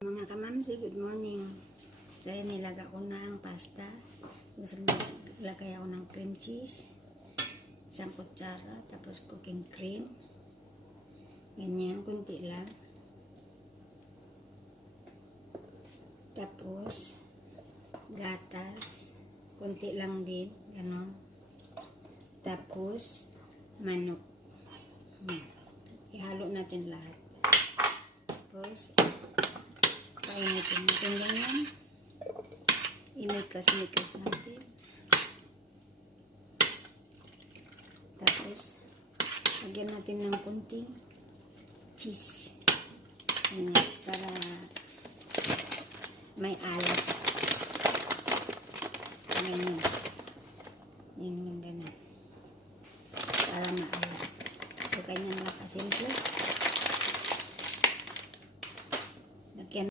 Mga kamamsi, good morning. Saya nilaga ko na ang pasta. Tapos naglagay ako ng cream cheese. Isang kutsara. Tapos cooking cream. Ganyan, kunti lang. Tapos gatas. Kunti lang din. Ganon. Tapos manok. Ihalo natin lahat. Tapos painitin natin ganyan. Imikas-mikas natin. Tapos lagyan natin ng kunting cheese. Ganyan, para may alat.